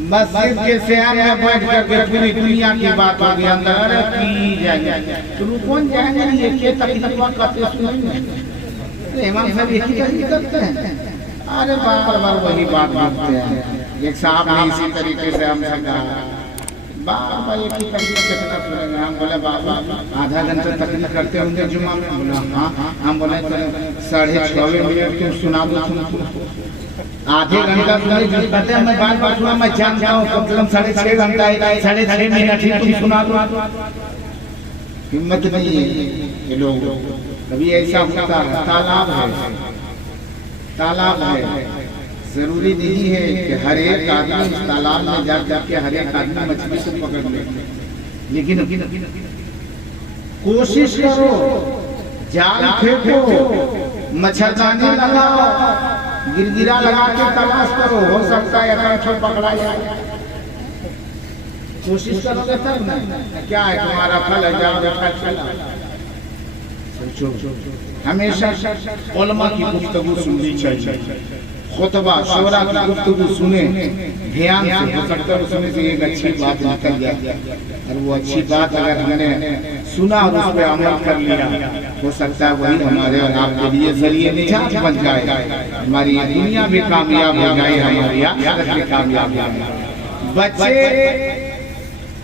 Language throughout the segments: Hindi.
मस्जिद के शहर में बैठ करके पूरी दुनिया की बात होगी अंदर की जाएंगे तो कौन जाएंगे ये के तकलीफ करते सुनेंगे इमाम साहब यही तकलीफ करते हैं। अरे बार बार वही बात बोलते हैं। एक साहब ने इसी तरीके से हमसे कहा बार बार एक ही तकलीफ कितना सुनेंगे। हम बोले बाबा आधा घंटा तकलीफ करते होंगे जुम्मा में। बोला हाँ। हम बोले 6:30 मिनट तुम सुना दो। आधे घंटा सुने जो कहते हैं मैं बार बार सुना मैं जानता हूँ कम से कम 6.5 घंटा 6.5 मिनट ही तुम सुना दो। हिम्मत नहीं है ये लोग। कभी ऐसा होता है तालाब है जरूरी नहीं है कि हर एक आदमी उस तालाब में जाके हर एक आदमी मछली से पकड़ ले, लेकिन कोशिश करो जाल फेंको मच्छरदानी लगाओ गिरगिरा लगा के तलाश करो हो सकता है अगर पकड़ा जाए। कोशिश करोगे तब ना क्या है तुम्हारा फल है जाओ बैठा चला। हमेशा उलमा की गुफ्तगू सुननी चाहिए। खुतबा शोरा की गुफ्तगू सुने ध्यान से। हो सकता है उसमें से एक अच्छी बात निकल जाए और वो अच्छी बात अगर हमने सुना और उस पर अमल कर लिया हो सकता है वही हमारे और आपके लिए जरिए निजात बन जाए। हमारी दुनिया भी कामयाब हो जाए हमारी आखिरत भी कामयाब हो जाए। बच्चे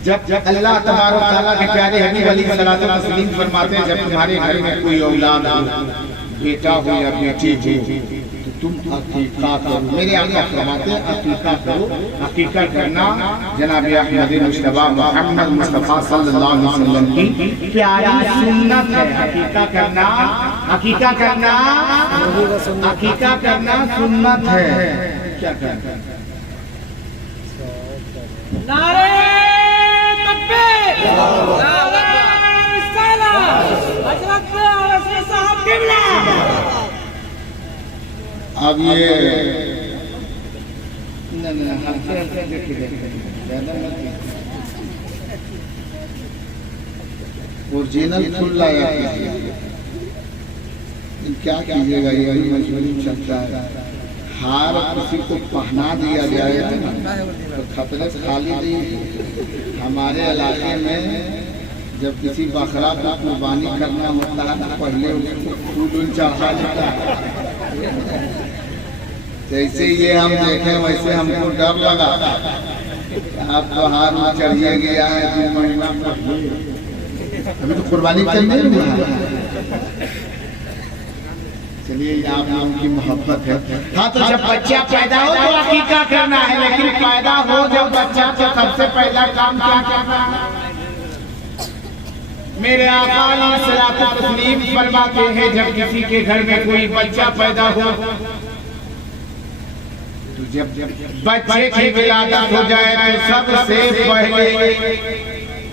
जब अल्लाह तबारक व तआला के प्यारे हबीब अलैहि सलातो व तस्लीम फरमाते हैं जब तुम्हारे घर में कोई औलाद हो बेटा हो या बेटी हो तो तुम अकीका करो। मेरे आका फरमाते हैं अकीका करो। अकीका करना जनाब अहमद मुस्तफा मोहम्मद मुस्तफा सल्लल्लाहु अलैहि वसल्लम की प्यारी सुन्नत है। अकीका करना सुन्नत है। क्या करना नारे अब ये ओरिजिनल फूल लाया क्या कीजिएगा यही मजबूरी चलता है। हार किसी को पहना दिया जाए तो खतरे से खाली नहीं। हमारे इलाके में जब किसी बकरा को कुर्बानी करना होता है तो पहले उसको फूल चढ़ा देता है। जैसे ये हम देखें वैसे हमको डर लगा। आपको हार चढ़िए गया है 2 महीना अभी तो कुर्बानी करने हुआ है। चलिए आप लोगों की मोहब्बत है। हाँ तो जब बच्चा पैदा हो तो अकीका करना है, लेकिन पैदा हो जब बच्चा तो सबसे पहला काम क्या करना है? मेरे आका अलैहिस्सलातु तस्लीम फरमाते हैं जब किसी के घर में कोई बच्चा पैदा हो तो जब बच्चे की विलादत हो जाए तो सबसे पहले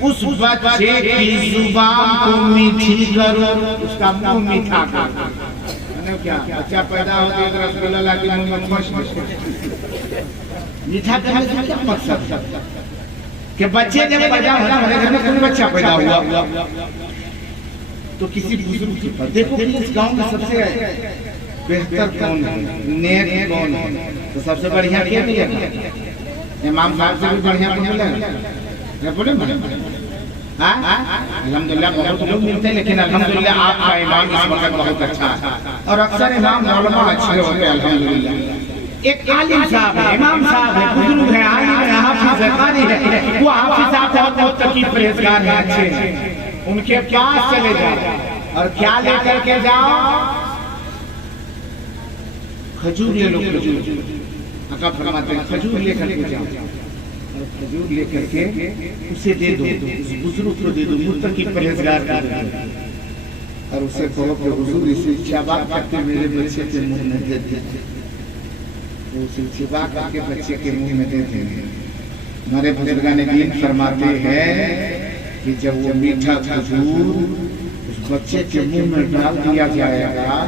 उस बच्चे की जुबान को मीठी करो, उसका मुंह मीठा करो। क्या बच्चा पैदा हो तो रसगुल्ला के मुंह में खुश मीठा करने से क्या मकसद कि बच्चे जब पैदा होना हमारे घर में कोई बच्चा पैदा हुआ तो किसी बुजुर्ग की पर देखो कि इस गांव में सबसे बेहतर कौन है, नेक कौन है, तो सबसे बढ़िया क्या मिलेगा? इमाम साहब से भी बढ़िया कौन मिलेगा? बोले अल्हम्दुलिल्लाह बहुत लोग मिलते हैं, लेकिन अल्हम्दुलिल्लाह आपका इमाम इस वक्त बहुत अच्छा है और अक्सर इमाम उलमा अच्छे होते हैं अल्हम्दुलिल्लाह। एक आलिम साहब है, इमाम साहब है, बुजुर्ग है, आलिम है, हाफिज है, कारी है, वो हाफिज साहब बहुत तकी परहेजगार है, अच्छे हैं, उनके पास चले जाओ और क्या लेकर के जाओ? खजूर ले लो। खजूर आका फरमाते हैं खजूर लेकर के जाओ और खजूर लेकर के उसे दे दो, उस बुजुर्ग को दे दो, मुत्तकी परहेजगार कर दो और उसे कहो कि हुजूर इसे चबा करके मेरे बच्चे के मुंह में दे दे। वो उसे चबा करके बच्चे के मुंह में दे देंगे। हमारे बुजुर्गान दीन फरमाते हैं कि जब वो मीठा खजूर उस बच्चे के मुंह में डाल दिया जाएगा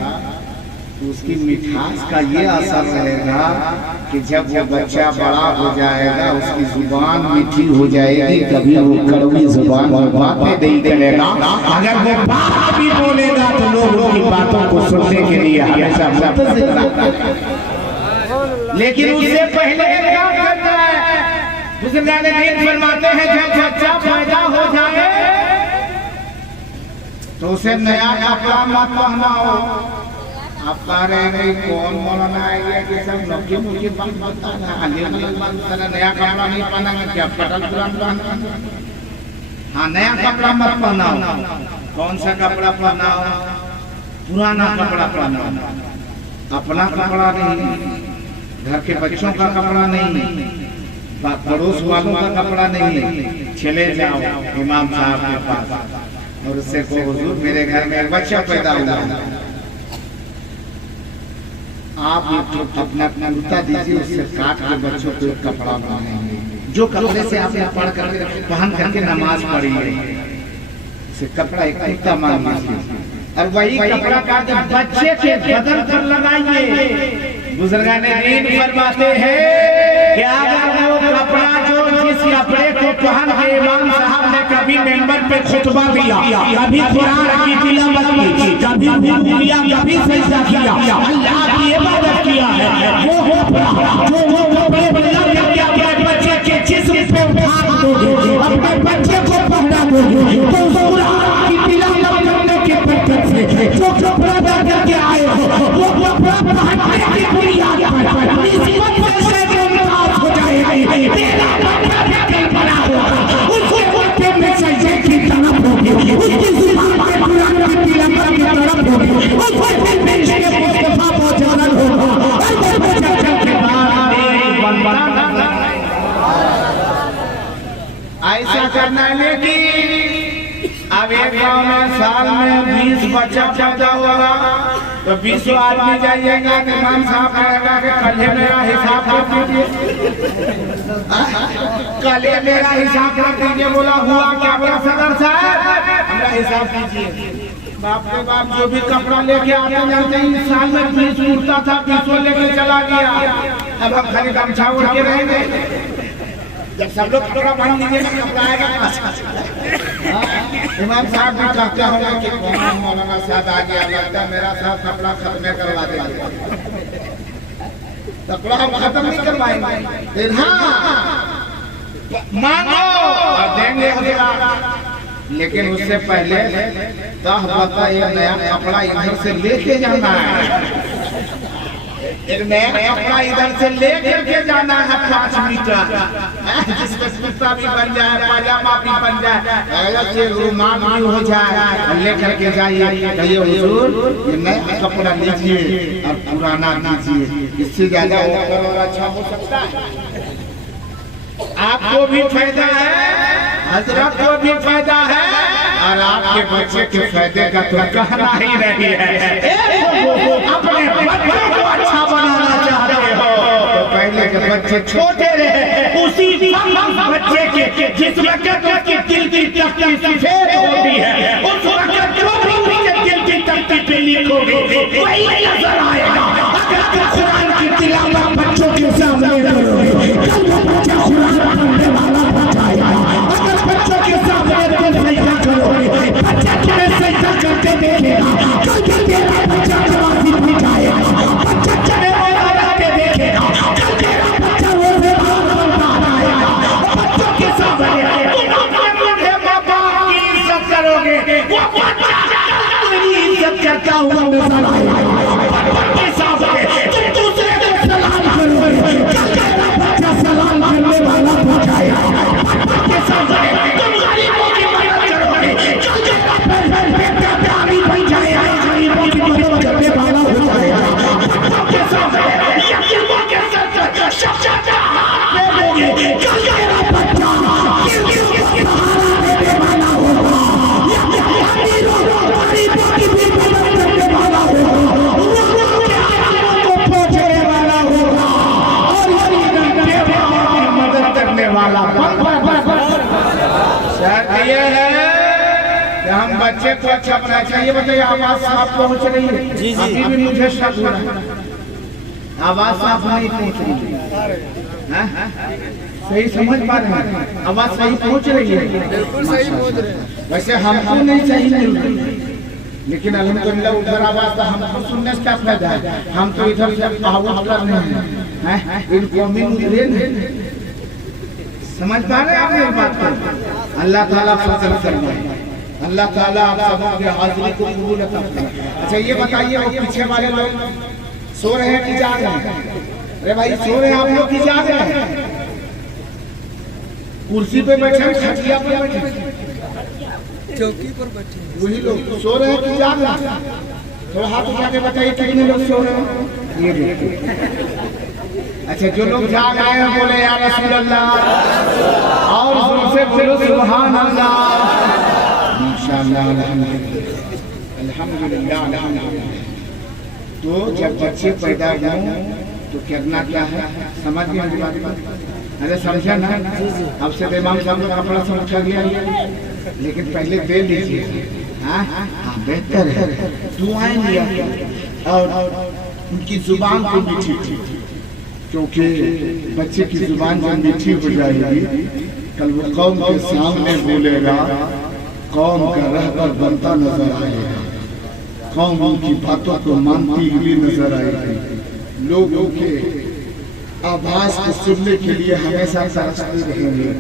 तो उसकी मिठास का ये असर रहेगा कि जब वो बच्चा बड़ा हो जाएगा उसकी जुबान मीठी हो जाएगी, कभी वो कड़वी जुबान में बातें नहीं करेगा। अगर वो बात भी बोलेगा तो लोगों की बातों को सुनने के लिए हमेशा मुंतज़िर रहता है। लेकिन उससे पहले क्या करता है? बुजुर्गान-ए-दीन फरमाते हैं जब बच्चा पैदा हो जाए तो उसे नया कपड़ा मत पहनाओ। आप कह रहे हैं कौन मौलाना है ये कि सब नौकी मुकी बंद होता है, नया कपड़ा नहीं पहनाएंगे क्या पटल पुरान पहना? हाँ, नया कपड़ा मत पहनाओ। कौन सा कपड़ा पहनाओ? पुराना कपड़ा पहनाओ। अपना कपड़ा नहीं, घर के बच्चों का कपड़ा नहीं, पड़ोस वालों का कपड़ा नहीं। चले जाओ इमाम साहब के पास और उससे कहो हुजूर मेरे घर में एक बच्चा पैदा हुआ है, आप अपना कुर्ता दीजिए, उससे काट के बच्चों को एक कपड़ा बनाएंगे जो कपड़े से आपने पढ़ करके पहन करके नमाज पढ़ी है, उसे कपड़ा एक कुर्ता मांग लीजिए और वही कपड़ा काट के बच्चे के बदन पर लगाइए। बुजुर्गान-ए-दीन फरमाते हैं कि अगर वो कपड़ा जो जिस कपड़े को पहन के इमाम साहब ने कभी मेंबर पे खुतबा दिया, कभी कुरान की तिलावत की, कभी किया, कभी सजदा किया, अल्लाह की इबादत किया है, वो कपड़ा जो वो कपड़े बदल करके अपने बच्चे के जिस्म पे उठा दोगे, अपने बच्चे को पहना दोगे, तो कुरान की तिलावत करने के बरकत से जो कपड़ा बदल के आए हो वो कपड़ा पहनने की बुनियाद पर निस्बत से मुमताज हो जाएगा। तेरा बच्चा कल बड़ा होगा, उसके बच्चे में सजदे की तरफ होगी, उसकी जुबान पे कुरान की तिलावत की तरफ होगी, उसके दिल में इश्क़ मुस्तफा मौजूद होगा। और वो बच्चा चल के बाहर ऐसा करना है कि अब एक गाँव में साल में 20 बच्चा पैदा होगा तो 20 आदमी जाइएगा, इमाम साहब कहेगा कि कल मेरा हिसाब रख दीजिए, कल मेरा हिसाब रख दीजिए। बोला हुआ क्या? बोला सदर साहब हमारा हिसाब कीजिए। बाप रे बाप, जो भी कपड़ा लेके आते जाते हैं, साल में 20 उड़ता था, 20 लेके चला गया। अब हम खाली गमछा उड़ के रहेंगे, जब सब लोग कपड़ा पहन लीजिएगा कपड़ा आएगा। इमाम साहब भी कहते होंगे कि कौन मौलाना साहब आ गया, लगता है मेरा साहब कपड़ा खत्म करवा देंगे। कपड़ा हम खत्म नहीं करवाएंगे, मांगो और देंगे, लेकिन उससे पहले पता ये नया कपड़ा इधर से लेके जाना है, एक नया कपड़ा इधर से लेकर के जाना है 5 मीटर, जिसमें कुर्ता भी बन जाए, पाजामा भी बन जाए, ये रुमाल भी हो जाए, लेकर के जाइए। कहिए हुजूर ये नया कपड़ा लीजिए और पुराना लीजिए, इससे ज्यादा और अच्छा हो सकता है। आपको भी फायदा है, हजरत को भी फायदा है, और आपके बच्चे के फायदे का तो कहना ही नहीं है। अपने बच्चों को अच्छा बनाना चाहते हो तो पहले के बच्चे छोटे रहे, उसी बच्चे के जिस वक्त के दिल की तख्ती सफेद होती है, उस वक्त जो भी दिल की तख्ती पे लिखोगे वही नजर आएगा। अगर कुरान की तिलावत बच्चों के सामने करोगे, कल बच्चा कुरान पढ़ने वाला बन जाएगा। अगर बच्चों के सामने सजदा करोगे, बच्चा तुम्हें सजदा करते देखेगा, कल तेरा बच्चा नमाज़ी बन जाएगा। बच्चा तुम्हें मौलाना के देखेगा, कल तेरा बच्चा रोज़े बनता आएगा। बच्चों के सामने तुम अपने माँ बाप की इज्जत करोगे, वो बच्चा तेरी इज्जत करता हुआ नजर आएगा। के सामने तुम दूसरे को सलाम करोगे, कल तेरा बच्चा सलाम करने वाला हो जाएगा। के सामने तुम गरीबों की मदद करोगे, कल तेरा बेटा प्यारी बन जाएगा, गरीबों की मदद करने वाला हो जाएगा। के सामने यतीमों के सर शब्द हाथ में दोगे, कल तेरा बच्चा किसी को सहारा देने वाला होगा। अमीरों गरीबों की भी मदद करने वाला होगा, वाला शर्त ये है कि हम बच्चे को अच्छा बनाना चाहिए। बताइए आवाज साफ पहुंच रही है? जी जी, अभी भी मुझे शक हो रहा है, आवाज साफ नहीं पहुंच रही है। सही समझ पा रहे हैं? आवाज सही पहुंच रही है? बिल्कुल सही पहुंच रही है। वैसे हमको नहीं सही मिल रही, लेकिन अल्हम्दुलिल्लाह उधर आवाज तो हमको सुनने से क्या फायदा है, हम तो इधर से आवाज कर रहे हैं। इनको समझ पा रहे आप मेरी बात को? अल्लाह ताला फजल फरमाए, अल्लाह ताला आप सबों के हाजिरी को कबूल अता फरमाए। अच्छा ये बताइए, वो पीछे वाले लोग सो रहे हैं कि जाग रहे हैं? अरे भाई सो रहे हैं आप लोग कि जाग रहे हैं? कुर्सी पे बैठे, खटिया पे बैठे, चौकी पर बैठे, वही लोग सो रहे हैं कि जाग रहे हैं? थोड़ा हाथ उठा के बताइए कितने लोग सो रहे हैं? ये देखो। अच्छा जो लोग जाग रहे हैं बोले या रसूल अल्लाह, और उनसे बोलो सुभान अल्लाह, माशाअल्लाह, अल्हम्दुलिल्लाह, अल्हम्दुलिल्लाह, अल्हम्दुलिल्लाह। तो जब बच्चे पैदा हों तो करना क्या है, समझ में आने वाली बात? अरे समझा ना? अब से इमाम साहब का कपड़ा समझ कर लिया, लेकिन पहले दे लीजिए। हाँ बेहतर है, दुआएं लिया और उनकी जुबान को मीठी थी, क्योंकि बच्चे की जुबान जब मीठी हो जाएगी कल वो कौम के सामने बोलेगा, कौम का रहबर बनता नजर आएगा, कौम उनकी बातों को मानती हुई नजर आएगी, लोगों के आवाज को सुनने के लिए हमेशा तरसते रहेंगे।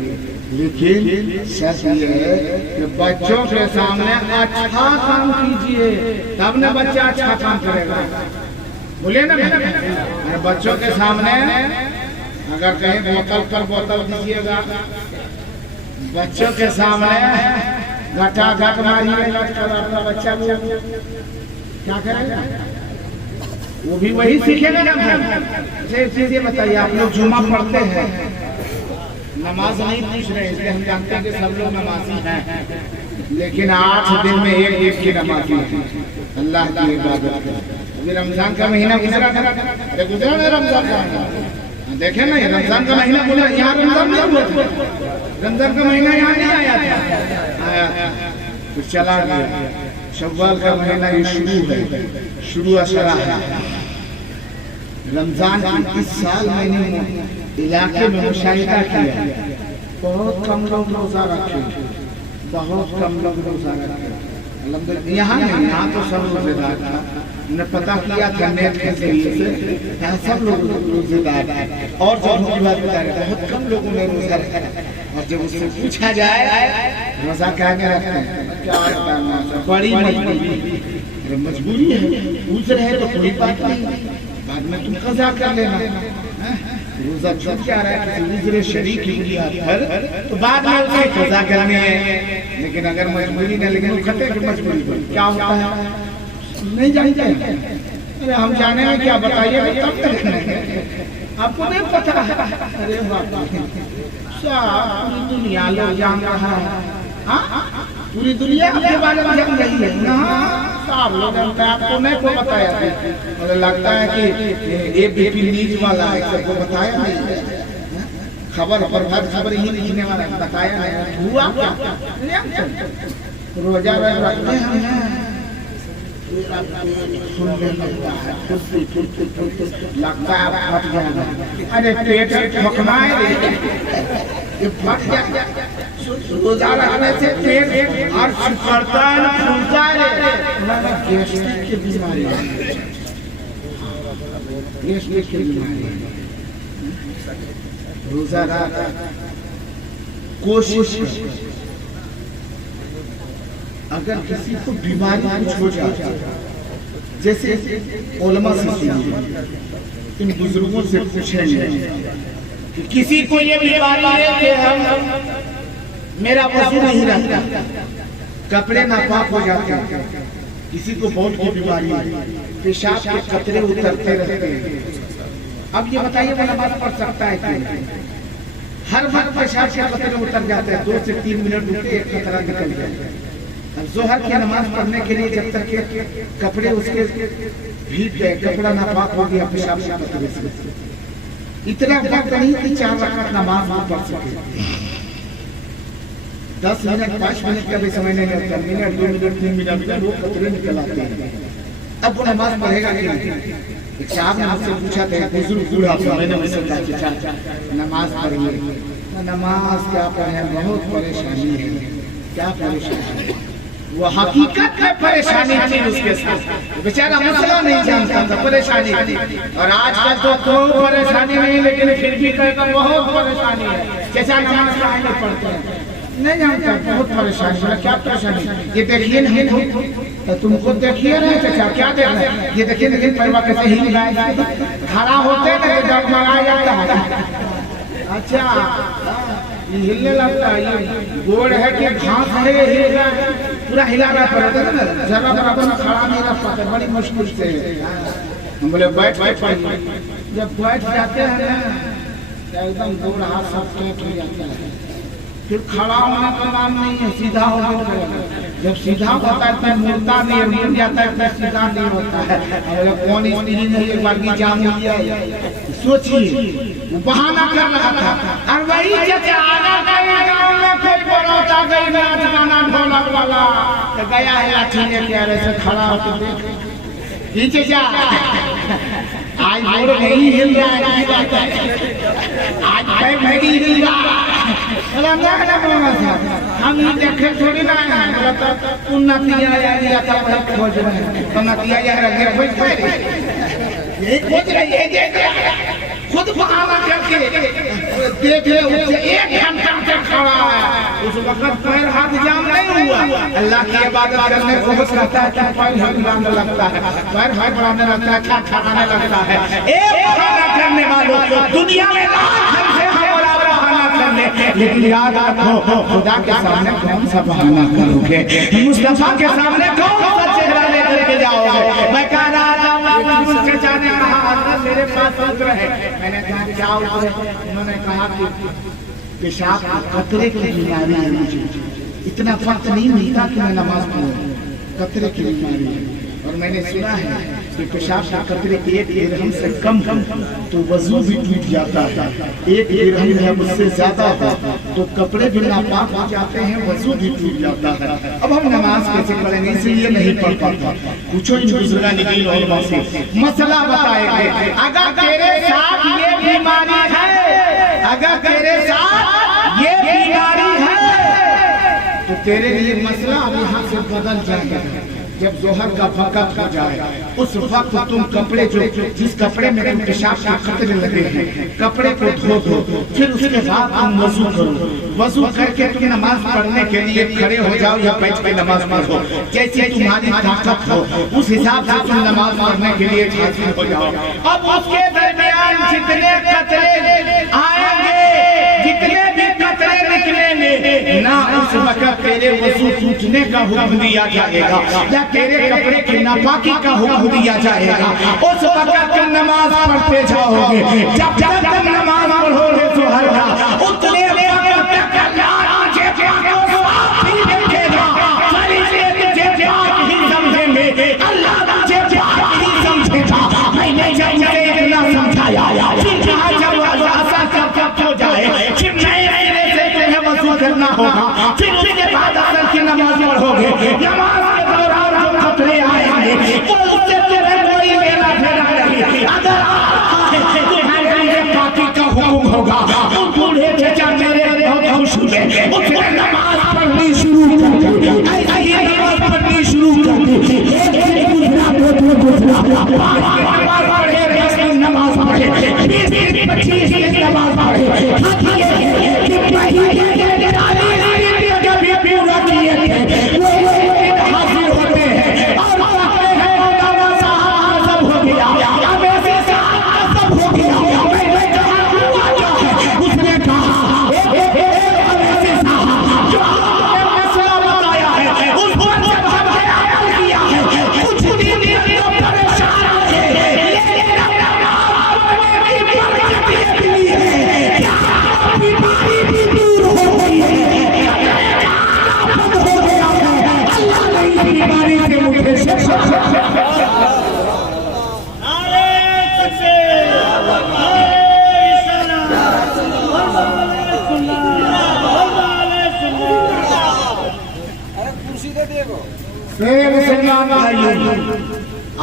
लेकिन शर्त यह है कि बच्चों के सामने अच्छा काम कीजिए, तब न बच्चा अच्छा काम करेगा। बोले ना, बच्चों के सामने अगर कहीं बोतल पर बोतल दीजिएगा, बच्चों के सामने घटा घट मारिएगा, आपका बच्चा क्या करेगा? वो भी वही सीखेगा ना। चीजें बताइए, आप लोग जुमा पढ़ते हैं, नमाज नहीं पूछ रहे, इसलिए हम जानते हैं कि सब लोग नमाजी हैं, लेकिन 8 दिन में एक की नमाजी है, अल्लाह की इबादत करें। अभी रमजान का महीना गुजरा था, गुजरा ना रमजान का महीना, देखे ना, रमजान का महीना गुजरा, यहाँ रमजान नहीं हुआ, रमजान का महीना यहाँ नहीं आया था, आया तो चला गया। शव्वाल का महीना ये शुरू है, शुरू अशरा है। रमजान की इस साल मैंने इलाके में मुशाहिदा किया, बहुत कम लोग रोजा रखे, बहुत कम लोग रोजा रखे। यहाँ नहीं, यहाँ तो सब रोजेदार था, मैंने पता किया था नेट के जरिए से, यहाँ सब लोग रोजेदार है। और जब बहुत कम लोगों ने रोजा रखा, और जब उससे पूछा जाए रोजा क्या क्या रखते हैं, क्या बड़ी मजबूरी है, पूछ रहे तो कोई बात नहीं, बाद में तुम कज़ा कर लेना, रोजा छूट जा रहा है दूसरे शरीक की बुनियाद पर, तो बाद में उसे कज़ा करनी है। लेकिन अगर मजबूरी न, लेकिन खतरे की मजबूरी पर क्या होता है नहीं जानते हैं। अरे हम जाने में क्या बताइए, तब तक आपको नहीं पता है। अरे पूरी दुनिया लोग जान रहा है, पूरी दुनिया के बारे में जान रही है ना, सब लोग जानते हैं, आपको नहीं को बताया था। मुझे लगता है कि एबीपी न्यूज वाला है, सबको बताया नहीं, खबर पर हर खबर ही लिखने वाला बताया नहीं, हुआ क्या? रोजा रखते हैं, सुनने लगता है, लगता है फट जाएगा। अरे पेट फकनाए, ये फट जाए, रोजा रखने से पेट और फूलता है, गैस्ट्रिक की बीमारी, गैस्ट्रिक की बीमारी। रोजा रखा कोशिश, अगर किसी को बीमारी कुछ हो जाए, जैसे उलमा से इन बुजुर्गों से पूछेंगे कि किसी को ये बीमारी है कि हम मेरा वजू नहीं रहता, कपड़े नापाक हो जाते हैं, किसी को बहुत की बीमारी है, पेशाब के कतरे उतरते रहते हैं। अब ये बताइए वो नमाज पढ़ सकता है कि हर वक्त पेशाब के कतरे उतर जाते हैं, 2 से 3 मिनट रुके एक कतरा निकल जाए। जोहर की नमाज पढ़ने के लिए जब तक के कपड़े उसके भीग गए, कपड़ा नापाक हो गया पेशाब से कतरे से, इतना वक्त नहीं कि 4 रकात नमाज पढ़ सके। 10 मिनट 5 मिनट का भी समय नहीं लगता, मिनट 2 मिनट 3 मिनट में वो कतरे निकल आते हैं। अब वो नमाज पढ़ेगा कि नहीं? एक साहब ने मुझसे पूछा था, बुजुर्ग बूढ़ा, मैंने उनसे कहा नमाज पढ़िए। नमाज क्या पढ़े, बहुत परेशानी है। क्या परेशानी? वो हकीकत में परेशानी थी उसके साथ, बेचारा मसला नहीं जानता था, परेशानी थी। और आजकल तो कोई परेशानी नहीं, लेकिन फिर भी कहता बहुत परेशानी है, चाचा नमाज काहे नहीं पढ़ते हैं, नहीं जानता, बहुत परेशानी। बोला क्या परेशानी? ये देखिए नहीं तो तुमको देखिए ना चाचा, क्या देख रहे हैं? ये देखिए लेकिन पैरवा कैसे हिल रहा है, खड़ा होते ना डगमगा जाता है। अच्छा हिलने लगता है, ये गोड़ है कि घास है, हिल रहा है, पूरा हिलाना पड़ता है ना, जरा बराबर में खड़ा नहीं रह पाते, बड़ी मुश्किल से। हम बोले बैठ बैठ, जब बैठ जाते हैं ना एकदम गोड़ हाथ सब टूट जाता है, फिर खड़ा होने का नाम नहीं है, सीधा होना पड़ेगा। जब सीधा होता है तो मुड़ता नहीं है, मुड़ जाता है तो सीधा नहीं होता है। अगर कौन स्त्री नहीं एक बार की जान लिया, सोचिए वो बहाना कर रहा था। और वही चाचा आगा गए गांव में कोई बड़ौता गई नाच गाना ढोलक वाला, तो गया है लाठी ने प्यारे से खड़ा होकर देख पीछे जा, आज गोड़ नहीं हिल रहा है, आज पैर नहीं हिल रहा। हम ये देखे थोड़ी ना है, बोला तो उन्नतिया या तो खोज रहे हैं, तो नतिया या रंगे खोज यही खोज रही है, देख खुद बहाना करके देख ले, उससे 1 घंटा से खड़ा है, उस वक्त पैर हाथ जाम नहीं हुआ। अल्लाह की इबादत करने को बस रहता है कि पैर हाथ जामने लगता है, पैर हाथ बढ़ाने लगता है, क्या खाने लगता है। एक बहाना करने वालों दुनिया में लेकिन याद रखो खुदा के सामने कौन सा बहाना करोगे, मुस्तफा के सामने कौन सा चेहरा लेकर के जाओगे। मैं कह रहा था चाचा ने कहा मेरे पास उतर है, मैंने कहा क्या उतर है? उन्होंने कहा कि पेशाब कतरे की बीमारी है, मुझे इतना फर्क नहीं मिलता कि मैं नमाज पढ़ूं, कतरे की बीमारी है। और मैंने सुना है कि पेशाब का कतरे 1 दिरहम से कम तो वजू भी टूट जाता है, 1 दिरहम है उससे ज्यादा है तो कपड़े भी नापाक हो जाते हैं, वजू भी टूट जाता है। अब हम नमाज कैसे पढ़ेंगे, इसलिए नहीं पढ़ पाता। पूछो इन बुजुर्गान और से मसला बताएंगे। अगर तेरे साथ ये बीमारी है, अगर तेरे साथ ये बीमारी है तो तेरे लिए मसला अब यहाँ से बदल जाएगा। जब जोहर का वक्त हो जाए उस वक्त तुम कपड़े जो जिस कपड़े में तुम पेशाब के कतरे लगे हैं, कपड़े को धो दो, फिर उसके बाद तुम वजू करो, वजू करके तुम नमाज पढ़ने के लिए खड़े हो जाओ या बैठ के नमाज पढ़ो, जैसे तुम्हारी ताकत हो उस हिसाब से तुम नमाज पढ़ने के लिए हाजिर हो जाओ। अब उसके दरमियान जितने कतरे आएंगे, जितने भी कतरे निकलेंगे ना, उस वक्त तेरे वजू टूटने का हुक्म दिया जाएगा या तेरे कपड़े की नापाकी का हुक्म दिया जाएगा। उस वक्त तुम नमाज पढ़ते जाओगे, जब जब तुम नमाज पढ़ोगे जोहर का उतने करना होगा, फिर उसके बाद असर की नमाज पढ़ोगे। नमाज के दौरान जो खतरे आएंगे वो उससे तेरे कोई लेना देना नहीं। अगर तुम्हारे लिए पाकी का हुक्म होगा तो बूढ़े चाचा मेरे बहुत खुश हुए, उसने नमाज पढ़नी शुरू कर दी, नमाज पढ़नी शुरू कर दी। नमाज पढ़े, नमाज पढ़े 20-25 दिन नमाज पढ़े,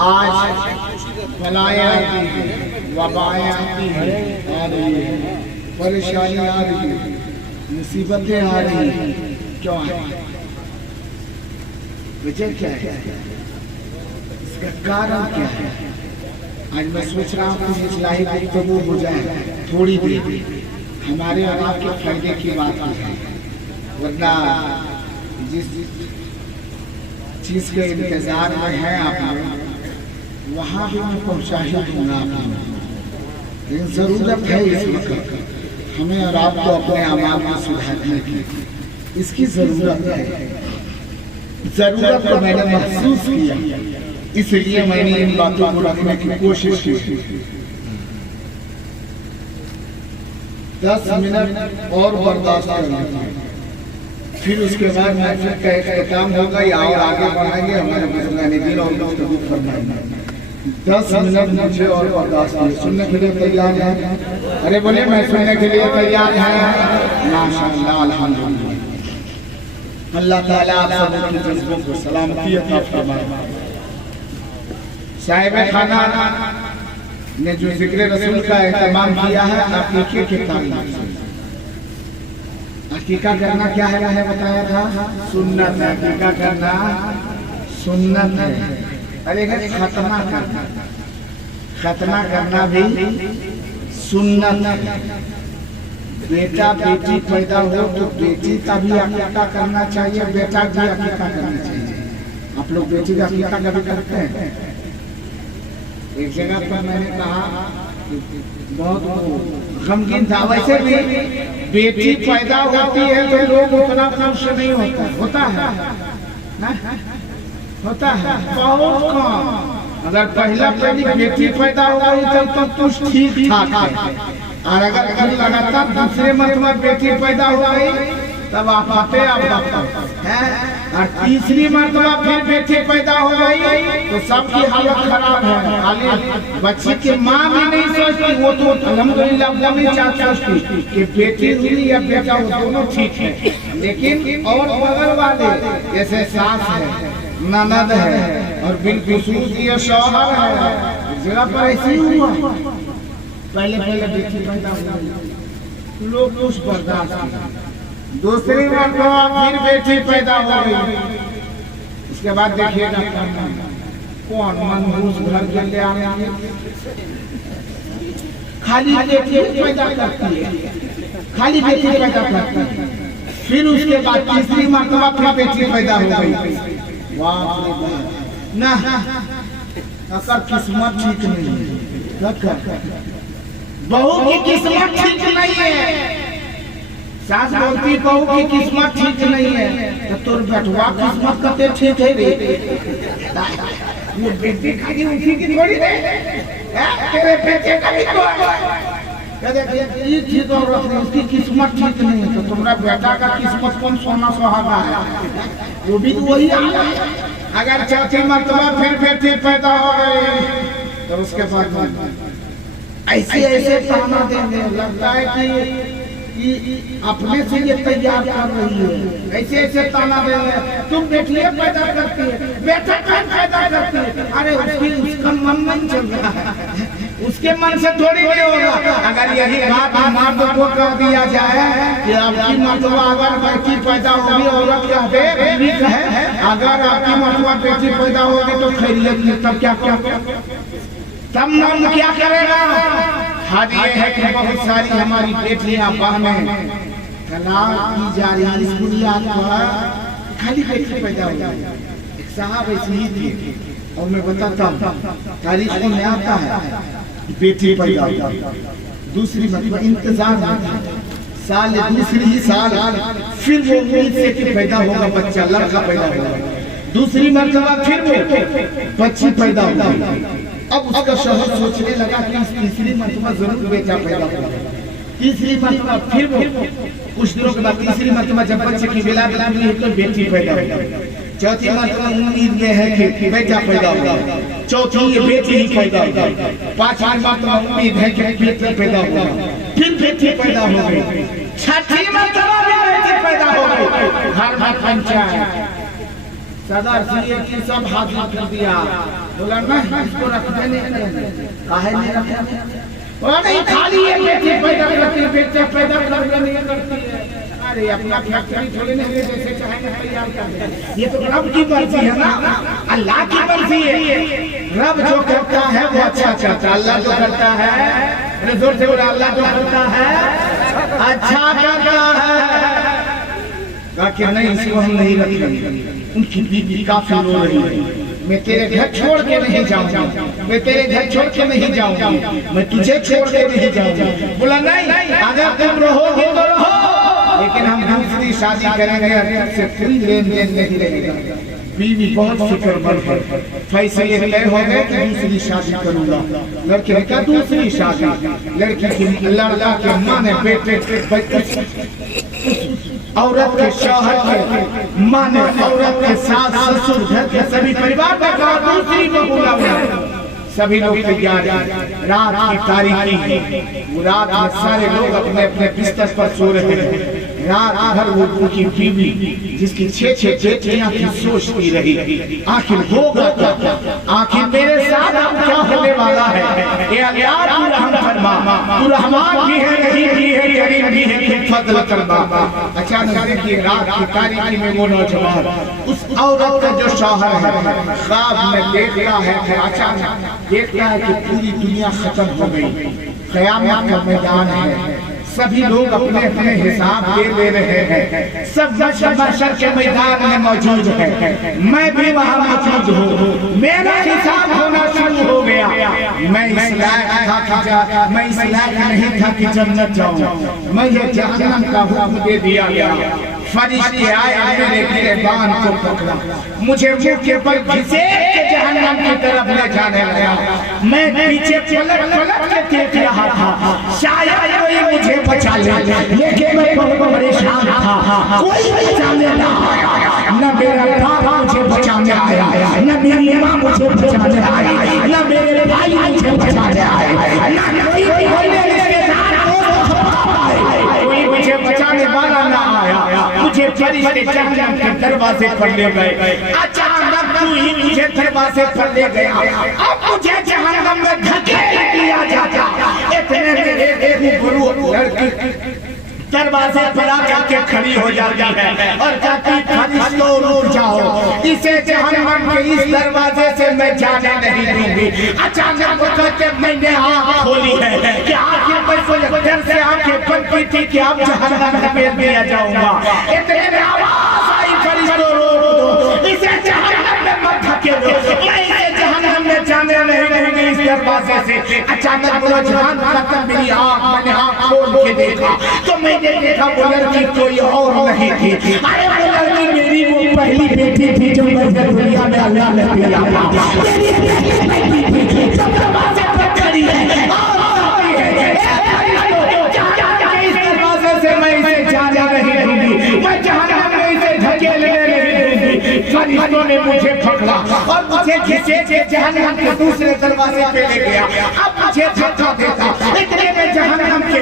आज बलाएं आती हैं, वबाएं आती हैं, आ रही है, परेशानी आ रही है, मुसीबतें आ रही हैं, क्यों है? वजह क्या है, इसका कारण क्या है? आज मैं सोच रहा हूँ कि इस्लाही गुफ्तगू हो जाए थोड़ी देर, हमारे और आपके फायदे की बात है, वरना जिस चीज के इंतजार में है आप लोग वहां भी मैं पहुंचा ही दूंगा आप लोग। लेकिन जरूरत है इस वक्त हमें और आपको अपने अमाल को सुधारने की, इसकी जरूरत है। जरूरत को मैंने महसूस किया, इसलिए मैंने इन बातों को रखने की कोशिश की। 10 मिनट और बर्दाश्त कर लेंगे, फिर उसके बाद महफिल का इख्तिताम होगा या और आगे बढ़ाएंगे हमारे बुजुर्गान-ए-दीन और गुफ्तगू फरमाएंगे। 10 मिनट मुझे और बर्दाश्त कीजिए। सुनने के लिए तैयार हैं? अरे बोले मैं सुनने के लिए तैयार है। माशाअल्लाह, अल्हम्दुलिल्लाह। अल्लाह ताला आप सबके जज्बों को सलामती अता फरमाए। साहिब खाना ने जो जिक्र रसूल का एहतमाम किया है अकीके के ताल्लुक से, अकीका करना क्या है बताया था, सुन्नत है। अकीका करना सुन्नत है। अरे खतना करना, खतना करना भी सुन्नत है। बेटा बेटी पैदा हो तो बेटी का भी अकीका करना चाहिए, बेटा की अकीका करना चाहिए। आप लोग बेटी का अकीका कभी करते हैं? एक जगह पर मैंने कहा बहुत गमगीन था, वैसे भी बेटी पैदा होती है तो लोग उतना खुश नहीं होता है ना? होता है बहुत कम। अगर पहला बेटी पैदा हो गई तो कुछ ठीक ठाक है, और अगर लगातार दूसरे मरतबा बेटी पैदा हो गई तब आप आते हैं, और तीसरी मरतबा फिर बेटी पैदा हो गई तो सबकी हालत खराब है। खाली बच्चे की माँ भी नहीं सोचती, वो तो अल्हम्दुलिल्लाह वो भी सोचती कि बेटी हुई या बेटा हो दोनों ठीक है। लेकिन और बगल वाले जैसे सास है, ननद है और बिलखुसूस ये शौहर है, जगह पर ऐसे ही हुआ। पहले बेटी पैदा हुई, लोग कुछ बर्दाश्त किया, दूसरी मरतबा फिर बेटी पैदा हो गई। इसके बाद देखिएगा कौन मनहूस घर के ले आने, खाली बेटी पैदा करती है, खाली बेटी पैदा करती है। फिर उसके बाद तीसरी मरतबा फिर बेटी पैदा हो गई। ना अगर किस्मत ठीक नहीं है, बहू की किस्मत ठीक नहीं है, सास बोलती बहू की किस्मत ठीक नहीं है तो तोर बेटवा किस्मत कते ठीक है रे। वो बेटी खाली उसी की थोड़ी है, तेरे बेटे का भी तो ये ठीक और उसकी किस्मत ठीक नहीं है तो तुम्हारा बेटा का किस्मत कौन सोना सुहागा है, वो भी तो वही आया। अगर चौथी मरतबा फिर बेटी पैदा हो गई तो उसके बाद ऐसे ताना देने लगता है कि अपने से ये तैयार कर रही है, ऐसे ताना देने, तुम बेटियां पैदा करती है, बेटा कौन पैदा करती है? अरे उसका मन चल रहा है, उसके मन से थोड़ी नहीं होगा। अगर यही बात मर्द को कर दिया जाए कि आपकी मर्तबा अगर बेटी पैदा होगी, औरत क्या है, अगर आपकी मर्तबा बेटी पैदा होगी तो खैरियत नहीं, तब क्या तब मन क्या करेगा? हाल ये है कि बहुत सारी हमारी बेटियां बहनें तलाक की जा रही इस बुनियाद पर खाली बेटी पैदा हो गई। एक साहब ऐसे ही थे और मैं बताता हूँ, तारीख में आता है बेटी पैदा हो, दूसरी मतलब इंतजार में साल दूसरी ही साल फिर वो उम्मीद से कि पैदा होगा बच्चा, लड़का पैदा होगा, दूसरी मरतबा फिर वो बच्ची पैदा होगी। अब उसका शौहर सोचने लगा कि तीसरी मरतबा जरूर बेटा पैदा होगा। तीसरी मरतबा फिर वो कुछ दिनों के बाद तीसरी मरतबा जब बच्चे की विलादत हुई है तो बेटी पैदा होगी। चौथी मरतबा उम्मीद में है कि बेटा पैदा होगा, चौथी ये बेटी ही पैदा होगा। पांचवी मरतबा उम्मीद है कि बेटा पैदा होगा, फिर बेटी पैदा हो गई। छठी मरतबा भी बेटी पैदा हो गई। घर में पंचायत, सदर सीए सब हाजिर कर दिया, बोला नहीं इसको रखने नहीं, काहे नहीं रखने? नहीं खाली ये बेटी पैदा करती है, बेटा पैदा करने नहीं करती है। अरे अपना फैक्ट्री थोड़ी नहीं है, जैसे चाहे तैयार कर दे। ये तो रब की मर्जी है ना, अल्लाह की मर्जी है। रब जो करता है वो अच्छा करता है, अल्लाह जो करता है जोर से बोला, अल्लाह जो करता है अच्छा करता है। कि नहीं इसको हम नहीं रखेंगे। उनकी बीवी काफी रो रही है, मैं तेरे घर छोड़ के नहीं जाऊंगा, मैं तेरे घर छोड़ के नहीं जाऊंगा, मैं तुझे छोड़ के नहीं जाऊंगा। बोला नहीं, अगर तुम रहोगे तो रहो, लेकिन हम दूसरी शादी करेंगे, से कोई लेन देन नहीं रहेगा। बीवी बहुत फिक्रमंद है, फैसले तय हो गए कि दूसरी शादी करूंगा। लड़के ने कहा दूसरी शादी, लड़की की लड़का के माँ ने बेटे औरत के शौहर के माँ ने औरत के सास ससुर घर के सभी परिवार ने कहा दूसरी बहू लाओ। सभी लोग तैयार, रात की तारीखी, वो रात में सारे लोग अपने अपने बिस्तर पर सो रहे हैं। रात भर वो उनकी बीवी जिसकी 6 बेटियां थी सोचती रही आखिर होगा क्या, आखिर मेरे साथ अब क्या होने वाला है। ये अल्लाह तू रहम फरमा, तू रहमान भी है, रहीम भी है, करीम भी है, तू फज़ल फरमा। अचानक देखिए रात की तारीकी में वो नौजवान उस औरत का जो शौहर है ख्वाब में देखता है, अचानक देखता है कि पूरी दुनिया खत्म हो गई, क़यामत का मैदान है, सभी लोग अपने अपने हिसाब दे रहे हैं, सब महशर के मैदान में मौजूद है, मैं भी वहाँ मौजूद हूँ, मेरा हिसाब होना शुरू हो गया। मैं इस लायक नहीं था कि जन्नत जाऊँ, मैं ये जहन्नम का हुक्म दे दिया गया। फरिश्ते आए, मेरे गिरबान को पकड़ा, मुझे मुंह के बल घसीट के जहन्नम की तरफ ले जाने लगा। मैं पीछे पलट के देख रहा था, शायद कोई मुझे बचा ले, लेकिन मैं बहुत परेशान था, कोई बचाने ना आया। न मेरा बाप मुझे बचाने आया, न मेरी माँ मुझे बचाने आई, न मेरे भाई मुझे बचाने आए, न कोई मुझे बचाने वाला ना आया। मुझे फरिश्ते जहन्नम के दरवाजे पर ले गए, अचानक तू ही मुझे दरवाजे पर ले गया। अब मुझे जहन्नम में धकेल दिया जाता। इतने में एक गुरु लड़की दरवाजे पर आके खड़ी हो जाती है और कहती फरिश्तों रुक जाओ, इसे जहन्नम के इस दरवाजे से मैं जाने नहीं दूंगी। अचानक वो कहते मैंने आँख खोली है कि आखिर मैं डर से आंखें बंद की थी कि अब जहन्नम में दिया जाऊंगा। इतने में आवाज आई फरिश्तों रोक दो, इसे जहन्नम में मत धकेलो, मैं इसे जहन्नम में जाने नहीं दूंगी इस दरवाजे से। अचानक वो जहान खत्म, मेरी आँख, मैंने आँख खोल के देखा तो मैंने देखा वो लड़की कोई और नहीं थी। अरे वो लड़की मेरी वो पहली बेटी थी जो मुझे दुनिया में अल्लाह ने दिया था। मेरी पहली बेटी थी जो दरवाजे पर खड़ी है इस दरवाजे से मैं इसे जाने नहीं दूंगी, मैं जहन्नम में इसे धकेलने नहीं दूंगी। फरिश्तों ने मुझे पकड़ा और मुझे घसीट के जहन्नम के दूसरे दरवाजे पे ले गया। अब मुझे धक्का देता, इतने में जहन्नम के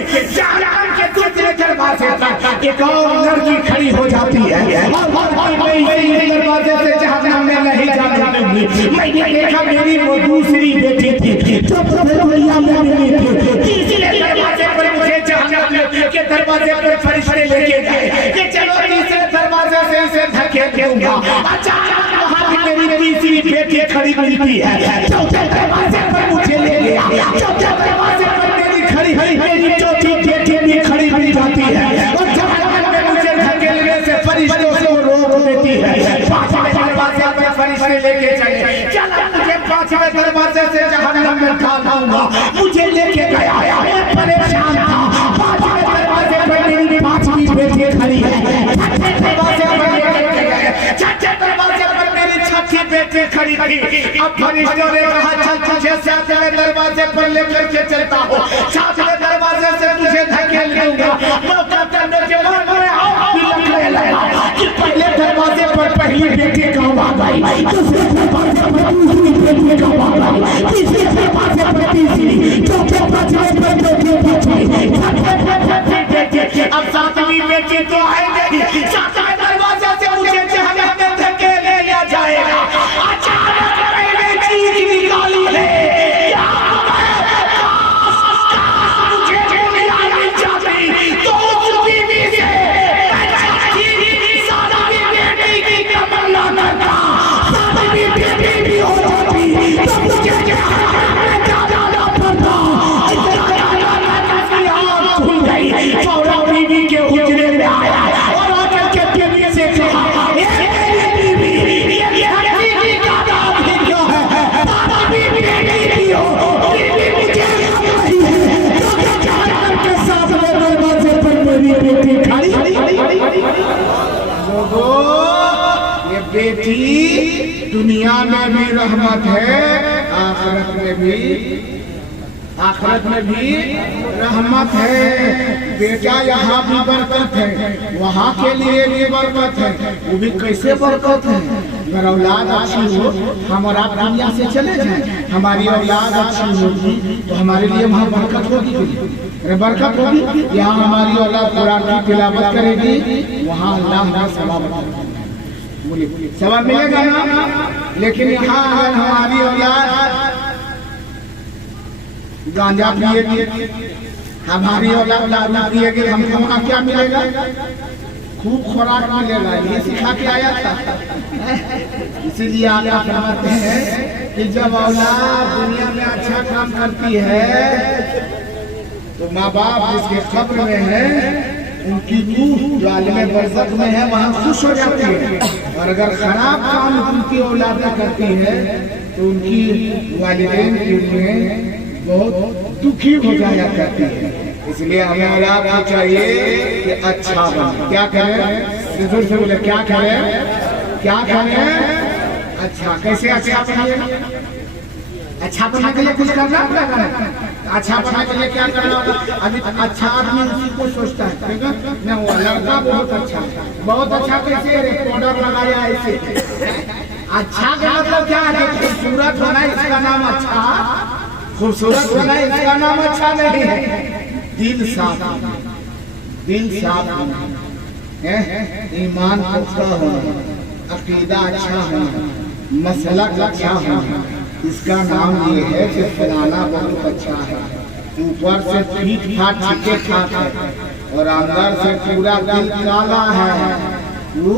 दूसरे दरवाजे पर एक और लड़की खड़ी हो जाती है और मैं इसी दरवाजे से जहन्नम में नहीं जाने दूंगी। मैंने देखा मेरी वो दूसरी बेटी थी जो दुनिया में मिली थी। तीसरे दरवाजे पर मुझे जहन्नम के दरवाजे पर फरिश्ते लेके गए कि चलो तीसरे दरवाजे से इसे धकेल दूंगा। अचानक वहाँ भी मेरी तीसरी बेटी खड़ी मिलती है। चौथे दरवाजे पर मुझे ले गया, चौथे दरवाजे पर मेरी चौथी बेटी भी खड़ी मिल जाती है और जहन्नम में मुझे धकेलने से फरिश्तों को रोक देती है। पांचवें दरवाजे पर फरिश्ते लेके चले, चला मुझे पांचवें दरवाजे से जहन्नम में डाल दूंगा। मुझे लेके गया, मैं परेशान था। पांचवें दरवाजे पर मेरी पांचवी बेटी खड़ी है, छठे दरवाजे पर लेके गए, छठे दरवाजे पर मेरी छठी बेटी खड़ी थी। अब फरिश्तों ने कहा चल तुझे सातवें दरवाजे पर लेकर के चलता हूँ, सातवें दरवाजे से तुझे धकेल दूंगा। मौका करने के बाद मैं और भी लगने लगा कि पहले दरवाजे पर पहली बेटी कब आ गई, दूसरे दरवाजे पर दूसरी बेटी कब आ गई, तीसरे दरवाजे पर तीसरी, चौथे दरवाजे पर बेटी, अब सातवीं बेटी तो आएगी। सातवें दरवाजे से मुझे जहन्नम में धकेल लिया जाएगा। अचानक मैंने चीख निकाली है, मुझे गोली आनी चाहिए तो उस बीवी से मैं दुनिया में भी रहमत है, आखिरत में भी रहमत है। बेटा यहाँ भी बरकत है, वहाँ के लिए भी बरकत है। वो भी कैसे बरकत है? अगर औलाद अच्छी हो, हम और आप दुनिया से चले जाएं, हमारी औलाद अच्छी होगी तो हमारे लिए वहाँ बरकत होगी। अरे बरकत होगी, यहाँ हमारी औलाद कुरान की तिलावत करेगी, वहाँ अल्लाह का सवाब मिलेगा ना। लेकिन यहाँ अगर हमारी औलाद गांजा पिएगी, हमारी औलाद दारू पिएगी, हमको वहाँ क्या मिलेगा? खूब खुराक मिलेगा। ये सिखा के आया था। इसीलिए आका फरमाते हैं कि जब औलाद दुनिया में अच्छा काम करती है तो माँ बाप जिसके कब्र में है उनकी रूह जो आलिम बरज़ख में है वहाँ खुश हो जाती है। और अगर खराब काम उनकी औलाद करती है तो उनकी वालिदैन की रूहें बहुत दुखी हो जाया करती है। इसलिए हमें औलाद को चाहिए कि अच्छा बने। क्या करें? जोर से बोले, क्या करें? अच्छा। कैसे अच्छा बनिए? अच्छा बनने के लिए कुछ करना पड़ेगा। अच्छा बनने के लिए क्या करना होगा? अभी अच्छा आदमी उसी को सोचता है ना, वो लड़का बहुत अच्छा कैसे पाउडर लगाया ऐसे। अच्छा का मतलब क्या है? खूबसूरत होना इसका नाम अच्छा, खूबसूरत होना इसका नाम अच्छा नहीं है। दिल साफ होना, ईमान अच्छा होना, अकीदा अच्छा होना, मसलक अच्छा होना, इसका नाम ये है कि फलाना बहुत अच्छा है। ऊपर से पीठ फाट छिके ठाक है और अंदर से पूरा दिल काला है, वो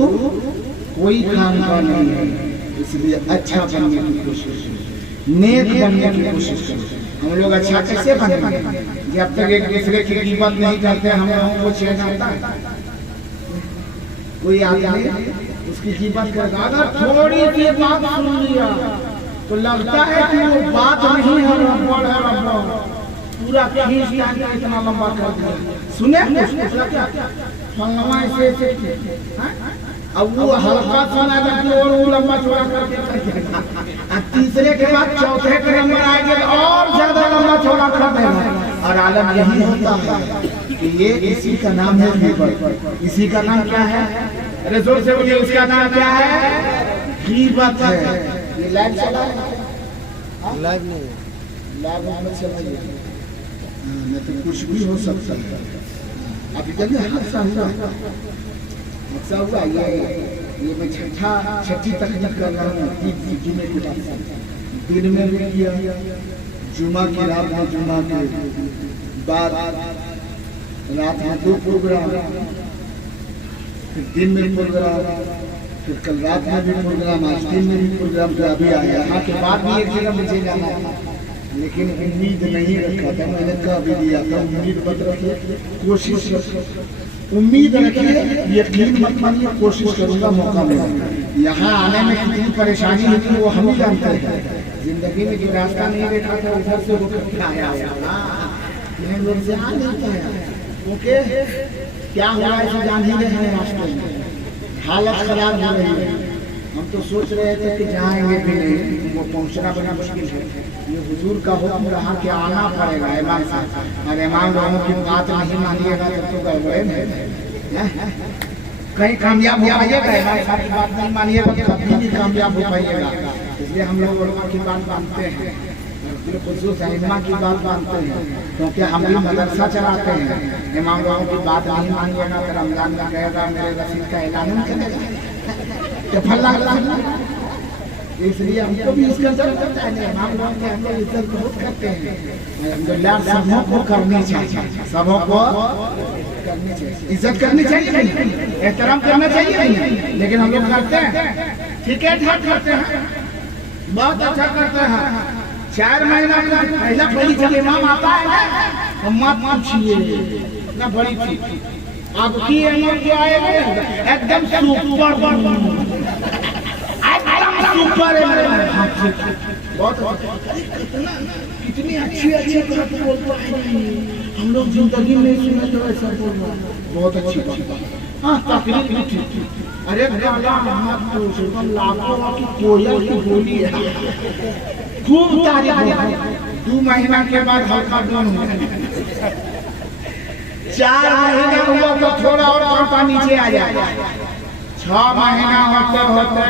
कोई काम का नहीं है। इसलिए अच्छा बनने की कोशिश, नेक बनने की कोशिश करें। हम लोग अच्छा कैसे बनेंगे? जब तक एक दूसरे की कीमत नहीं करते हम लोगों को चैन आता है? कोई आदमी उसकी कीमत करता, अगर थोड़ी सी बात सुन लिया तो लगता है कि वो बात नहीं है, पूरा खींच के इतना लंबा कर दिया। सुने फलवा ऐसे अब वो हल्का सुना और वो लंबा चौड़ा करके तीसरे के बाद चौथे के नंबर आएंगे और ज्यादा लंबा चौड़ा कर देगा। और आलम यही होता है कि ये इसी का नाम है गीबत। इसी का नाम क्या है? अरे जोर से बोलिए, उसका नाम क्या है? गीबत है। ये लाइव चला है? लाइव नहीं, लाइव में चलाइए, नहीं तो कुछ भी हो सकता है। अभी जब हादसा हुआ, ये मैं छठी तकनीक कर रहा हूँ। जुमे के बाद दिन में भी किया, जुमा की रात में, जुमा के बाद रात में 2 प्रोग्राम, फिर दिन में प्रोग्राम, फिर कल रात में भी प्रोग्राम, आज दिन में भी प्रोग्राम। जो अभी आया यहाँ के बाद भी एक जगह मुझे जाना था, लेकिन उम्मीद नहीं रखा था। मैंने कहा भी दिया था, उम्मीद मत रखिए, कोशिश उम्मीद रखिए, यकीन मत मानिए, कोशिश करूंगा, मौका मिलेगा। यहाँ आने में कितनी परेशानी हुई वो हम ही जानते हैं। जिंदगी में जो रास्ता नहीं देखा था उधर से वो करके आया, ओके क्या हुआ है जान ही रहे हैं। रास्ते में हालत खराब हो रही है। हम तो सोच रहे थे कि जाएंगे भी नहीं, वो पहुंचना बड़ा मुश्किल है। ये हुजूर का हुक्म रहा कि आना पड़ेगा ईमान से, और ईमान लोगों की बात नहीं मानिएगा तो गड़बड़े नहीं। कहीं कामयाब हो पाइएगा, ईमान साहब की बात नहीं मानिएगा तो कभी भी कामयाब हो पाइएगा। इसलिए हम लोग उलमा की बात मानते हैं, इमाम की बात मानते हैं, क्योंकि हम भी मदरसा चलाते हैं। इमाम लोगों की बात नहीं मानिएगा तो रमजान का कहेगा मेरे रसीद का ऐलान करेगा तो फल्ला। इसलिए हमको भी इसका जरूरत है। इमाम लोगों की हम लोग इज्जत बहुत करते हैं, अल्हम्दुलिल्लाह। सबों को करनी चाहिए, सबों को करनी चाहिए, इज्जत करनी चाहिए, एहतराम करना चाहिए नहीं, लेकिन हम लोग करते हैं, ठीक है, ठाक करते हैं, बहुत अच्छा करते हैं। 4 महीना पहली जब इमाम आता है तो मत पूछिए ना, बड़ी चीज आपकी इमाम जो आएगा एकदम सुपर, एकदम सुपर है मेरे भाई, बहुत कितनी अच्छी अच्छी बात बोलता है, हम लोग जिंदगी में सुना तो ऐसा बोल रहा है, बहुत अच्छी बात। हाँ तकरीर भी ठीक, अरे भला मत पूछो, लाखों की कोयल की बोली है, खूब तारीफ। 2 महीना के बाद हल्का डाउन हो, 4 महीना हुआ तो थोड़ा और कांटा नीचे आ जाएगा, 6 महीना होते होते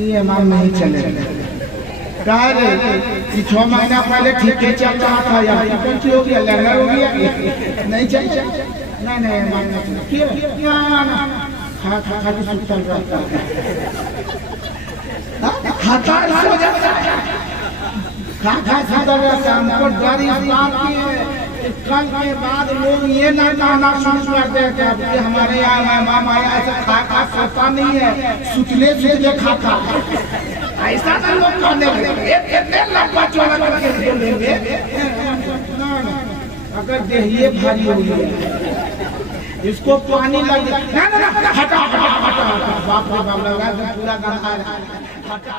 ये मान नहीं चलेगा। कह रहे कि 6 महीना पहले ठीक है चल रहा था यार, कौन हो गया, लंगर हो गया, नहीं चल नहीं क्यों खा खा खा के सुतल रहता है, खाता सो जाता है, खा खा सुतल रहता है। हमको डर इस बात की है, कल के बाद लोग ये ना कहना शुरू कर देते हैं कि हमारे यहाँ मेहमान आया ऐसा खा खा सोता नहीं है, सुतले सुतले खाता है, ऐसा ना लोग कहने लगे, इतने लंबा चौड़ा करके बोलेंगे। अगर देहिए भारी हो गया, इसको पानी लग जाए, ना ना हटा हटा हटा, बाप रे बाप लग रहा है पूरा गाना हटा।